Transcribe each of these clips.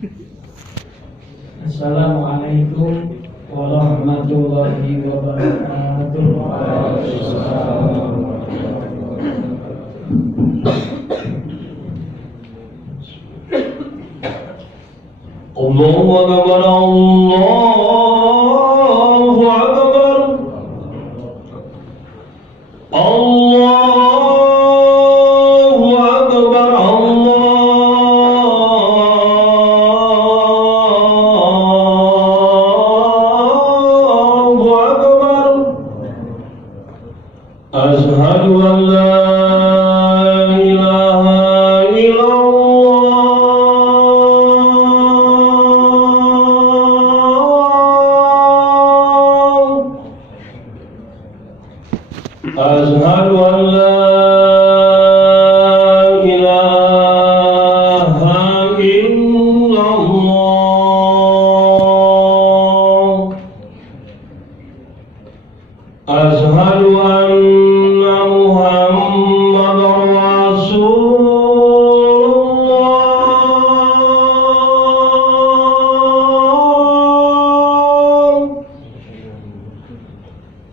Assalamualaikum warahmatullahi wabarakatuh. Allahu Akbar, Allahu Akbar, Allahu Akbar, Allahu Akbar. Asyhadu an la ilaha illallah. Asyhadu an la ilaha illallah. Asyhadu anna Muhammadar Rasulullah.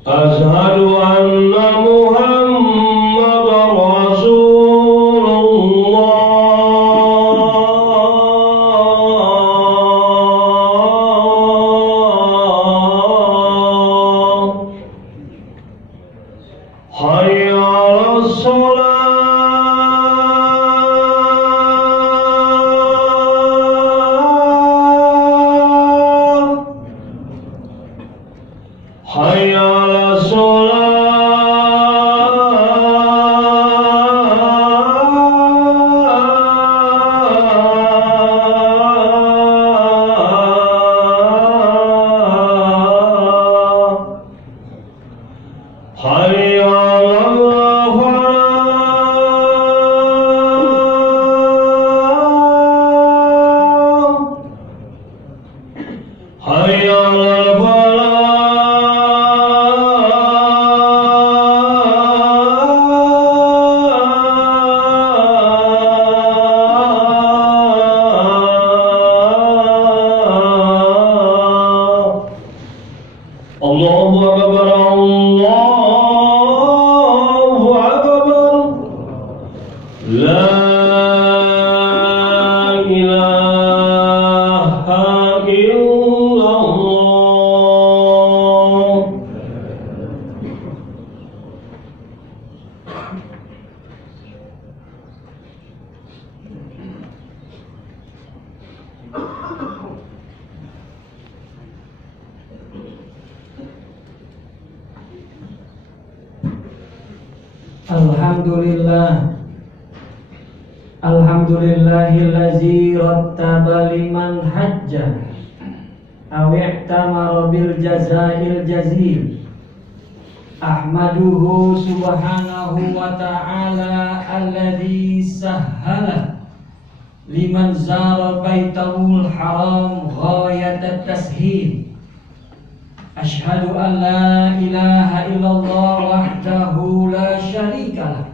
Asyhadu anna Muhammadar Rasulullah. Hayya 'alas shalah. Hayya 'alas shalah. Hayya 'alal falah. Hayya 'alal falah. Allahu Akbar, Allahu Akbar. La ilaha illallah. Alhamdulillah, alhamdulillahillazi rattaba liman hajja aw i'tamara bil jazail jazil. Ahmaduhu subhanahu wa ta'ala alladzi sahhala liman zara baitahul haram ghayatat tashil. Ashhadu an la ilaha illallah wahdahu la syarika lah,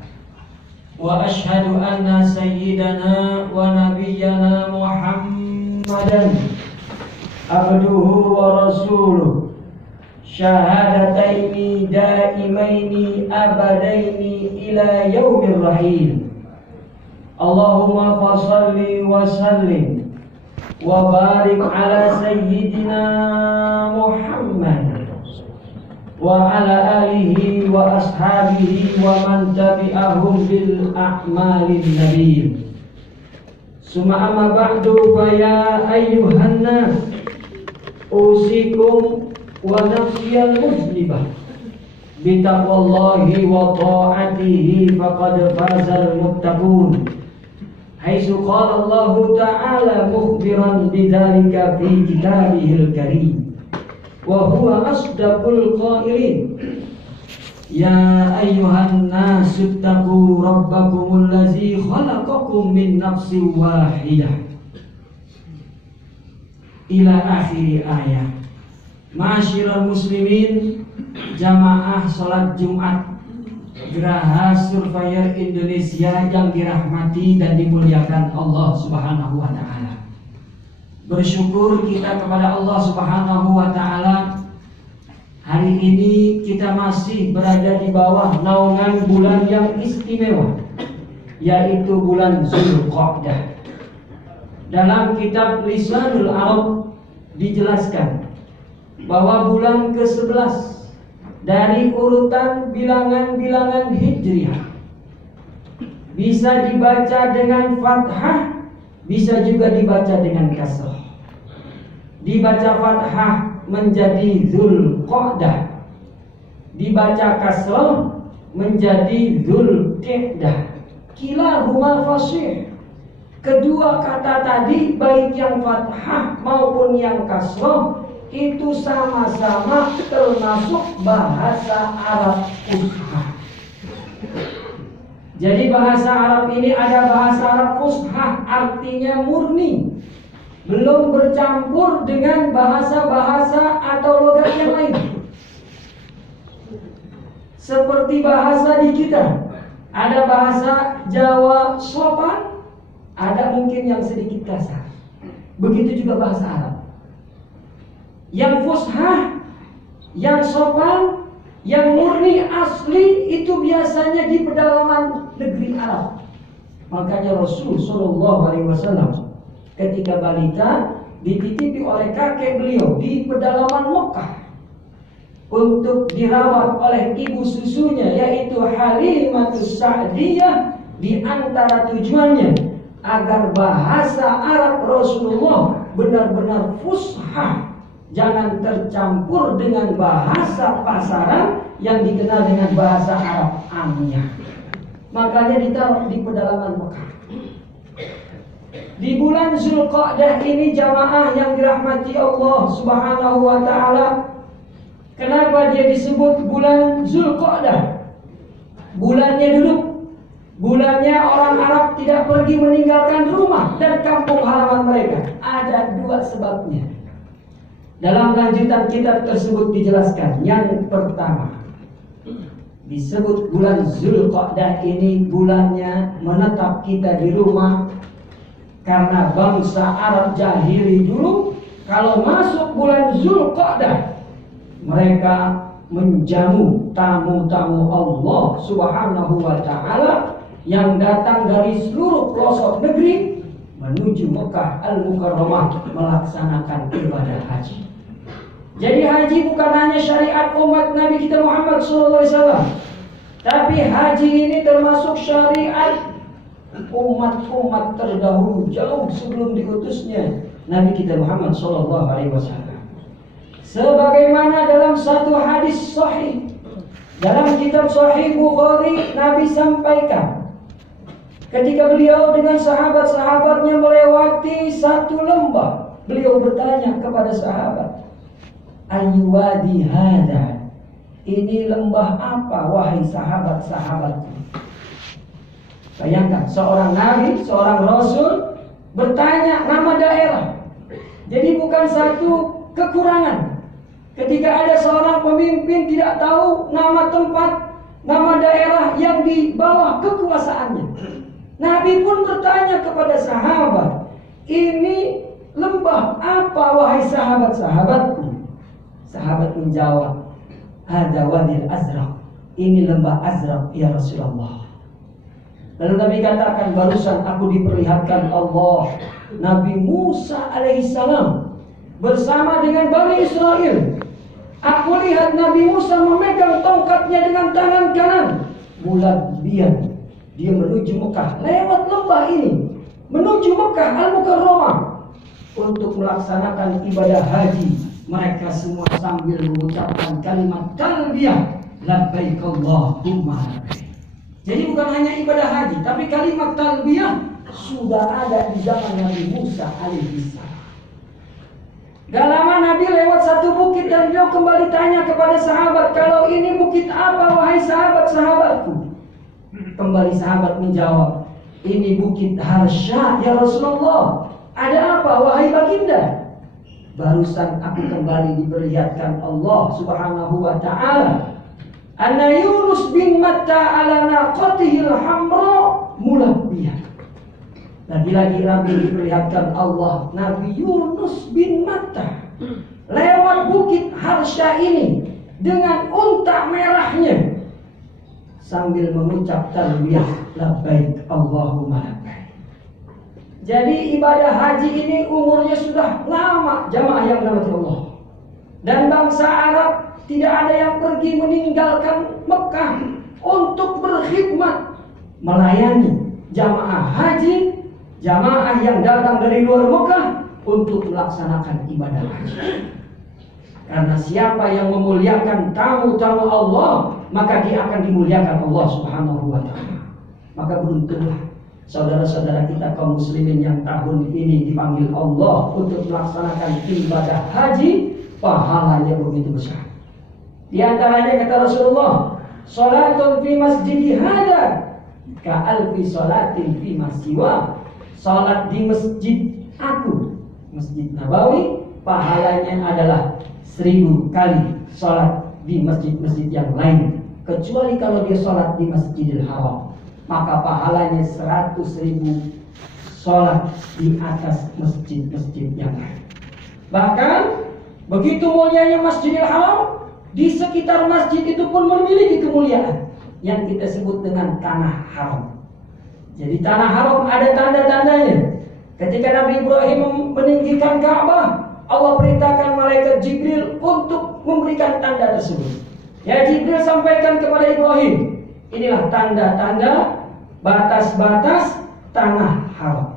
wa ashhadu anna sayyidana wa nabiyyana Muhammadan abduhu wa rasuluh, syahadataini daimaini abadaini ila yaumir rahim. Allahumma fasalli wa sallim wa barik ala sayyidina Muhammad wa ala alihi wa ashabihi wa man tabi'ahum bil a'malin nabiy. Summa amma ba'du, fa ya ayyuhan nas usikum wa nafsiyal mujnibah bitaqwallahi wa ta'atihi faqad fazal muttaqun. Haitsu qala Allah ta'ala mukhbiran bidzalika fi kitabihil karim wa huwa asdaqul qailin. Ya ayyuhan nasu taqu rabbakumul ladzi khalaqakum min nafsin wahidah ila akhir ayat. Ma'asyiral muslimin, jamaah salat Jumat Geraha Surveyor Indonesia yang dirahmati dan dimuliakan Allah Subhanahu wa taala. Bersyukur kita kepada Allah Subhanahu wa taala. Hari ini kita masih berada di bawah naungan bulan yang istimewa, yaitu bulan Zulqa'dah. Dalam kitab Lisanul Arab dijelaskan bahwa bulan ke-11 dari urutan bilangan-bilangan Hijriah bisa dibaca dengan fathah, bisa juga dibaca dengan kasrah. Dibaca fathah menjadi Zulqa'dah, dibaca kasrah menjadi Dzulqa'dah. Kilahuma fasih. Kedua kata tadi, baik yang fathah maupun yang kasrah, itu sama-sama termasuk bahasa Arab fushah. Jadi bahasa Arab ini ada bahasa Arab fushah, artinya murni, belum bercampur dengan bahasa-bahasa atau logat yang lain. Seperti bahasa di kita, ada bahasa Jawa sopan, ada mungkin yang sedikit kasar. Begitu juga bahasa Arab. Yang fushah, yang sopan, yang murni asli itu biasanya di pedalaman negeri Arab. Makanya Rasul Shallallahu Alaihi Wasallam ketika balita dititipi oleh kakek beliau di pedalaman Mekah untuk dirawat oleh ibu susunya, yaitu Halimatus Sa'diyah. Di antara tujuannya agar bahasa Arab Rasulullah benar-benar fushah, jangan tercampur dengan bahasa pasaran yang dikenal dengan bahasa Arab amiyah. Makanya ditaruh di pedalaman Mekah. Di bulan Zulqa'dah ini jamaah yang dirahmati Allah Subhanahu wa taala, kenapa dia disebut bulan Zulqa'dah? Bulannya dulu, bulannya orang Arab tidak pergi meninggalkan rumah dan kampung halaman mereka. Ada dua sebabnya. Dalam lanjutan kitab tersebut dijelaskan. Yang pertama, disebut bulan Zulqa'dah ini bulannya menetap kita di rumah. Karena bangsa Arab jahili dulu, kalau masuk bulan Zulqa'dah, mereka menjamu tamu-tamu Allah Subhanahu wa ta'ala yang datang dari seluruh pelosok negeri menuju Mekah Al-Mukarramah melaksanakan ibadah haji. Jadi haji bukan hanya syariat umat Nabi kita Muhammad SAW, tapi haji ini termasuk syariat umat-umat terdahulu jauh sebelum diutusnya Nabi kita Muhammad SAW. Sebagaimana dalam satu hadis sahih dalam kitab Sahih Bukhari, Nabi sampaikan ketika beliau dengan sahabat-sahabatnya melewati satu lembah, beliau bertanya kepada sahabat, "Ayyuwadi hada?" Ini lembah apa wahai sahabat-sahabatku? Bayangkan, seorang nabi, seorang rasul bertanya nama daerah. Jadi bukan satu kekurangan ketika ada seorang pemimpin tidak tahu nama tempat, nama daerah yang di bawah kekuasaannya. Nabi pun bertanya kepada sahabat, "Ini lembah apa wahai sahabat-sahabatku?" Sahabat menjawab, "Hada wadil Azraq." Ini lembah Azraq ya Rasulullah. Lalu Nabi katakan, "Barusan aku diperlihatkan Allah Nabi Musa alaihissalam bersama dengan Bani Israel. Aku lihat Nabi Musa memegang tongkatnya dengan tangan kanan. Mulabbiyan, dia menuju Mekah lewat lembah ini, menuju Mekah Al-Mukarramah untuk melaksanakan ibadah haji. Mereka semua sambil mengucapkan kalimat talbiyah, labbaik Allahumma labbaik." Jadi bukan hanya ibadah haji, tapi kalimat talbiyah sudah ada di zaman Nabi Musa alaihissalam. Gak lama Nabi lewat satu bukit dan beliau kembali tanya kepada sahabat, "Kalau ini bukit apa wahai sahabat-sahabatku?" Kembali sahabat menjawab, "Ini bukit Harsha ya Rasulullah." "Ada apa wahai baginda?" "Barusan aku kembali diperlihatkan Allah Subhanahu wa ta'ala, anna Yunus bin Matta ala naqatihil hamra mulabbiyah." Lagi-lagi Nabi diperlihatkan Allah Nabi Yunus bin Matta lewat bukit Harsha ini dengan unta merahnya sambil mengucap talbiyah labbaik Allahumma labbaik. Jadi ibadah haji ini umurnya sudah lama jamaah yang dirahmati Allah. Dan bangsa Arab tidak ada yang pergi meninggalkan Mekah untuk berkhidmat melayani jamaah haji, jamaah yang datang dari luar Mekah untuk melaksanakan ibadah haji. Karena siapa yang memuliakan tamu-tamu Allah, maka dia akan dimuliakan Allah Subhanahu wa ta'ala. Maka beruntunglah saudara-saudara kita kaum muslimin yang tahun ini dipanggil Allah untuk melaksanakan ibadah haji, pahalanya begitu besar. Di antaranya kata Rasulullah, salatun fi masjidi hada ka'alfi salatin fi masiwa. Salat di masjid aku, Masjid Nabawi, pahalanya adalah 1000 kali salat di masjid-masjid yang lain. Kecuali kalau dia salat di Masjidil Haram, maka pahalanya 100.000 salat di atas masjid-masjid yang lain. Bahkan begitu mulianya Masjidil Haram, di sekitar masjid itu pun memiliki kemuliaan yang kita sebut dengan tanah haram. Jadi tanah haram ada tanda-tandanya. Ketika Nabi Ibrahim meninggikan Ka'bah, Allah perintahkan malaikat Jibril untuk memberikan tanda tersebut. Ya Jibril sampaikan kepada Ibrahim, inilah tanda-tanda batas-batas tanah haram.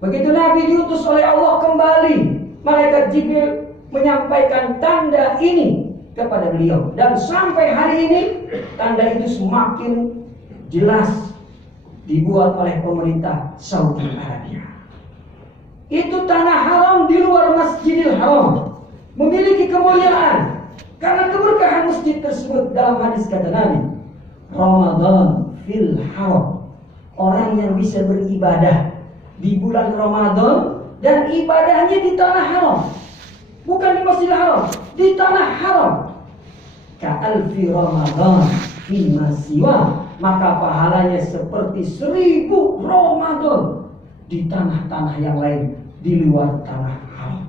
Begitu Nabi diutus oleh Allah kembali, malaikat Jibril menyampaikan tanda ini kepada beliau. Dan sampai hari ini tanda itu semakin jelas dibuat oleh pemerintah Saudi Arabia. Itu tanah haram di luar Masjidil Haram memiliki kemuliaan karena keberkahan masjid tersebut. Dalam hadis kata Nabi, Ramadan fil haram, orang yang bisa beribadah di bulan Ramadan dan ibadahnya di tanah haram, bukan di Masjidil Haram, di tanah haram, ka'alfi Ramadan fi masiwa, maka pahalanya seperti 1000 Ramadan di tanah-tanah yang lain di luar tanah haram.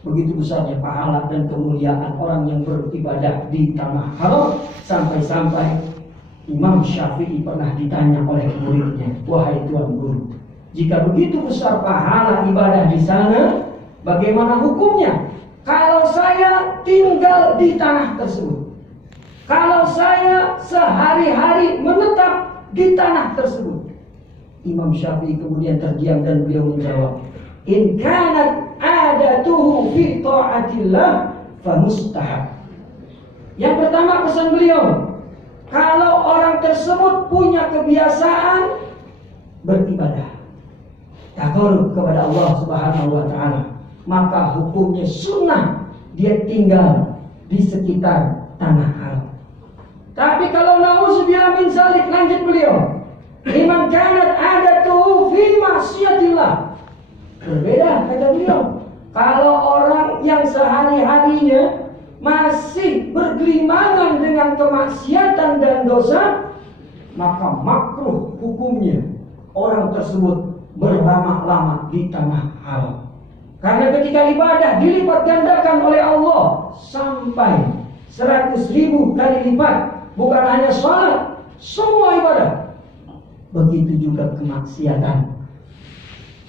Begitu besarnya pahala dan kemuliaan orang yang beribadah di tanah haram, sampai-sampai Imam Syafi'i pernah ditanya oleh muridnya, wahai Tuan Guru, jika begitu besar pahala ibadah di sana, bagaimana hukumnya kalau saya tinggal di tanah tersebut? Kalau saya sehari-hari menetap di tanah tersebut? Imam Syafi'i kemudian terdiam dan beliau menjawab, in kanat adatuhu fi ta'atillah fa mustahab. Yang pertama pesan beliau, kalau orang tersebut punya kebiasaan beribadah, takarrub kepada Allah Subhanahu wa ta'ala, maka hukumnya sunnah dia tinggal di sekitar tanah haram. Tapi kalau na'udzubillah min zalik, lanjut beliau, liman kanat adatuhu fi ma'siyatillah. Berbeda kata beliau, kalau orang yang sehari-harinya masih bergelimangan dengan kemaksiatan dan dosa, maka makruh hukumnya orang tersebut berlama-lama di tanah haram. Karena ketika ibadah dilipat gandakan oleh Allah sampai 100.000 kali lipat, bukan hanya sholat, semua ibadah. Begitu juga kemaksiatan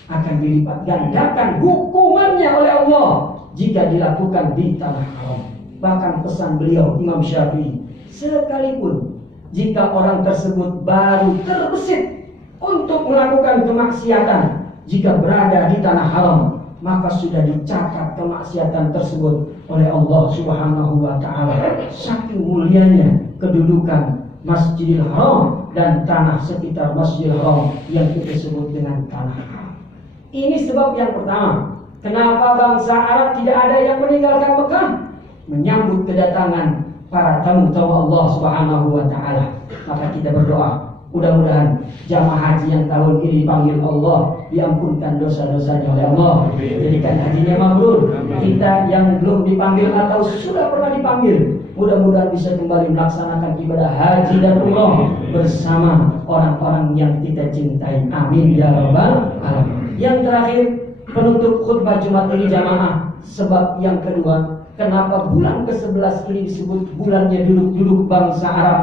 akan dilipat gandakan hukumannya oleh Allah jika dilakukan di tanah haram. Bahkan pesan beliau Imam Syafi'i, sekalipun jika orang tersebut baru terbesit untuk melakukan kemaksiatan, jika berada di tanah haram, maka sudah dicatat kemaksiatan tersebut oleh Allah Subhanahu wa ta'ala. Saking mulianya kedudukan Masjidil Haram dan tanah sekitar Masjidil Haram yang kita sebut dengan tanah haram. Ini sebab yang pertama, kenapa bangsa Arab tidak ada yang meninggalkan Mekah menyambut kedatangan para tamu-tamu Allah Subhanahu wa ta'ala. Maka kita berdoa, mudah-mudahan jamaah haji yang tahun ini dipanggil Allah, diampunkan dosa-dosanya oleh Allah, jadikan hajinya mabrur. Kita yang belum dipanggil atau sudah pernah dipanggil, mudah-mudahan bisa kembali melaksanakan ibadah haji dan umroh bersama orang-orang yang kita cintai. Amin ya rabbal alamin. Yang terakhir, penutup khutbah Jumat ini jamaah, sebab yang kedua, kenapa bulan ke-11 ini disebut bulannya duduk-duduk bangsa Arab?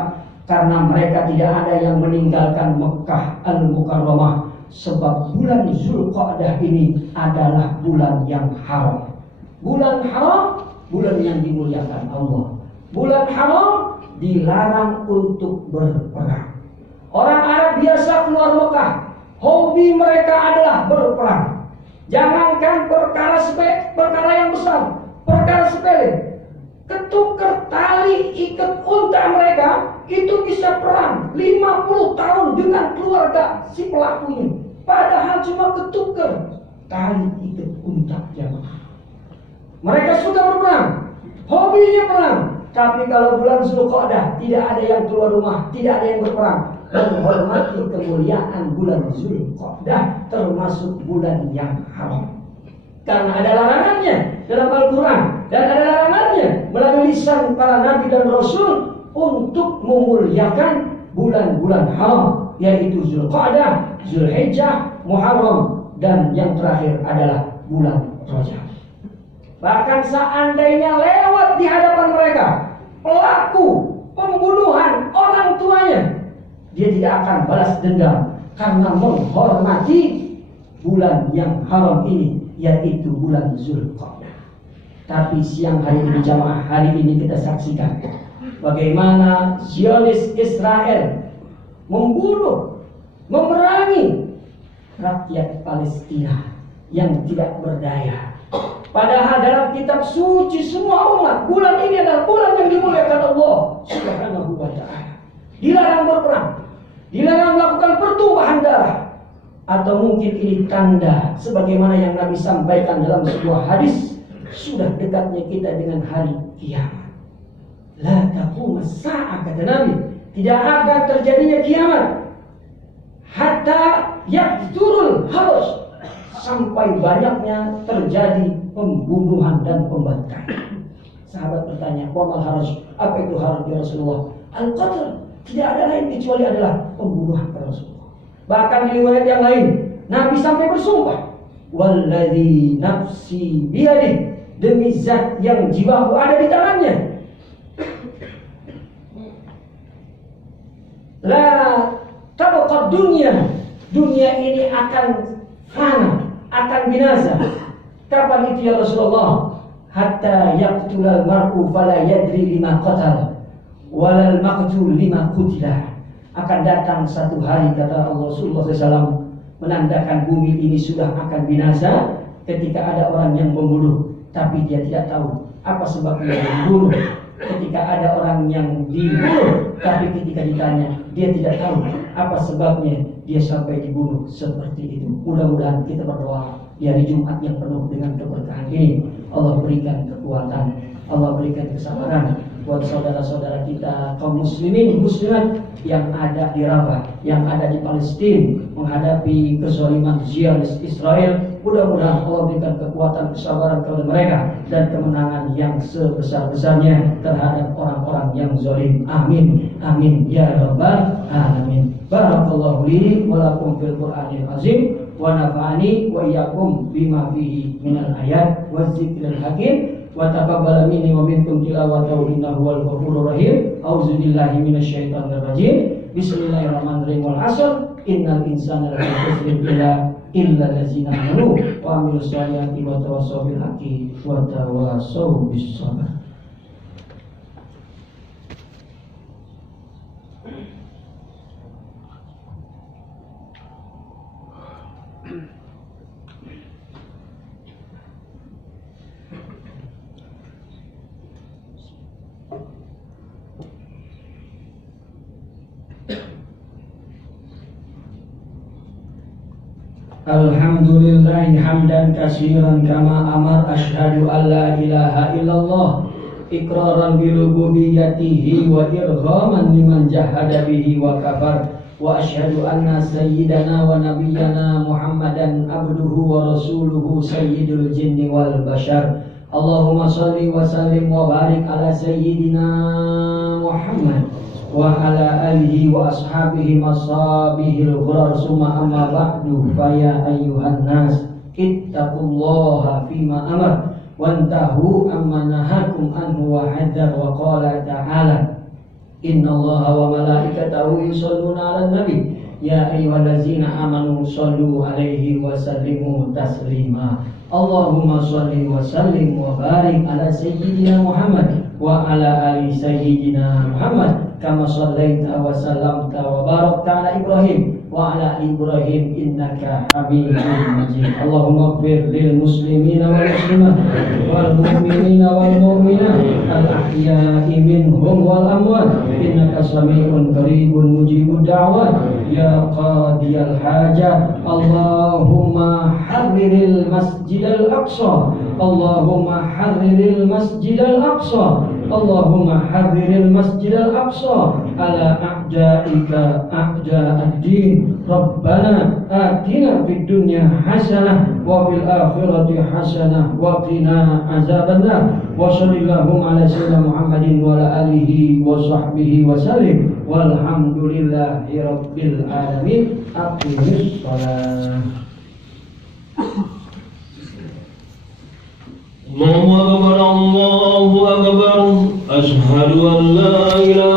Karena mereka tidak ada yang meninggalkan Mekah Al-Mukarramah. Sebab bulan Zulqa'dah ini adalah bulan yang haram. Bulan haram, bulan yang dimuliakan Allah. Bulan haram dilarang untuk berperang. Orang Arab biasa keluar Mekah, hobi mereka adalah berperang. Jangankan perkara yang besar, perkara sepele. Ketukar tali ikat unta mereka itu bisa perang 50 tahun dengan keluarga si pelakunya. Padahal cuma ketukar tali ikat unta jamaah. Mereka suka berperang, hobinya perang. Tapi kalau bulan Zulqa'dah tidak ada yang keluar rumah, tidak ada yang berperang. Menghormati kemuliaan bulan Zulqa'dah termasuk bulan yang haram. Karena ada larangannya dalam Al-Quran dan ada larangannya melalui lisan para nabi dan rasul untuk memuliakan bulan-bulan haram, yaitu Zulqa'dah, Zulhijjah, Muharram, dan yang terakhir adalah bulan Rajab. Bahkan seandainya lewat di hadapan mereka pelaku pembunuhan orang tuanya, dia tidak akan balas dendam karena menghormati bulan yang haram ini, yaitu bulan Zulqa'dah. Tapi siang hari ini jamaah, hari ini kita saksikan bagaimana Zionis Israel membunuh, memerangi rakyat Palestina yang tidak berdaya. Padahal dalam kitab suci semua umat, bulan ini adalah bulan yang dimuliakan Allah Subhanahu wa ta'ala. Dilarang berperang, dilarang melakukan pertumpahan darah. Atau mungkin ini tanda sebagaimana yang Nabi sampaikan dalam sebuah hadis, sudah dekatnya kita dengan hari kiamat. La taqum as-sa'ah, kata Nabi, tidak akan terjadinya kiamat hatta yakthurul haraj, sampai banyaknya terjadi pembunuhan dan pembantaian. Sahabat bertanya, "Wa mal haraj?" Apa itu haraj ya Rasulullah? Al-qatl, tidak ada lain kecuali adalah pembunuhan ya Rasulullah. Bahkan di riwayat yang lain, Nabi sampai bersumpah, "Walladzi nafsi biyadihi," demi zat yang jiwaku ada di tangannya, la tabqa dunya, dunia ini akan fana, akan binasa. Kapan itu ya Rasulullah? Hatta yaqtulal mar'u fala yadri lima qatala walal maqtul lima qutila. Akan datang satu hari, kata Rasulullah SAW, menandakan bumi ini sudah akan binasa ketika ada orang yang membunuh, tapi dia tidak tahu apa sebabnya dia dibunuh. Ketika ada orang yang dibunuh, tapi ketika ditanya, dia tidak tahu apa sebabnya dia sampai dibunuh seperti itu. Mudah-mudahan kita berdoa di hari Jumat yang penuh dengan keberkahan ini, Allah berikan kekuatan, Allah berikan kesabaran buat saudara-saudara kita kaum muslimin muslimat yang ada di Rafah, yang ada di Palestina menghadapi kezaliman Zionis Israel. Mudah-mudahan Allah berikan kekuatan, kesabaran kepada mereka dan kemenangan yang sebesar-besarnya terhadap orang-orang yang zalim. Amin, amin ya rabbal alamin. Barakallahu li wa lakum fil Qur'anil azim wa nafa'ani wa iyyakum bima fihi minal ayat waz zikril hakim wa taqabbal minni wa minkum tilawatahu innahu wal ghafurur rahim. A'udzu billahi minasyaitonir rajim. Bismillahirrahmanirrahim. Wal 'ashr innal insana lafi khusrin illa allazina amanu wa 'amilus solihati wa tawassaw bil haqqi wa tawassaw bis sabr. Alhamdulillahi hamdan katsiran kama amar, asyhadu an la ilaha illallah iqraran bi rububiyyatihi wa irghaman liman jahada bihi wa kafar, wa asyhadu anna sayyidana wa nabiyyana Muhammadan abduhu wa rasuluhu sayyidul jinni wal bashar Allahumma salli wa sallim wa barik ala sayyidina Muhammad wa ala alihi wa ashabihi masabihil ghurar summa amma ba'du fa ya ayyuhan nas ittaqullaha fima amar wantahu amma nahakum anhu wa hadar wa qala ta'ala innallaha wa malaikatahu yusholluna 'alan nabi ya ayyuhallazina amanu shollu 'alaihi wa sallimu taslima. Allahumma sholli wa sallim wa barik ala sayyidina Muhammad wa ala ali sayyidina Muhammad kama shallaita wa sallamta wa barakta ala Ibrahim wa ala Ibrahim innaka Hamidum Majid. Allahumma ighfir lil muslimina wal muslimat wal mu'minina wal mu'minat al ahya'i minhum wal amwat innaka sami'un qaribun mujibud da'wat ya qadiyal hajat. Allahumma harriril masjidal aqsa Allahumma harriril masjidal aqsa Allahumma harriril masjidal aqsa ala a'da'ika a'da'ad din. Rabbana atina fid dunya hasanah wa fil akhirati hasanah wa qina azabannar. Wa sallallahu ala sayyidina Muhammadin wa ala alihi wa sahbihi wa sallim walhamdulillahi rabbil alamin. Aqimus shalah. Allahu akbar, Allahu akbar, asyhadu an la ilaha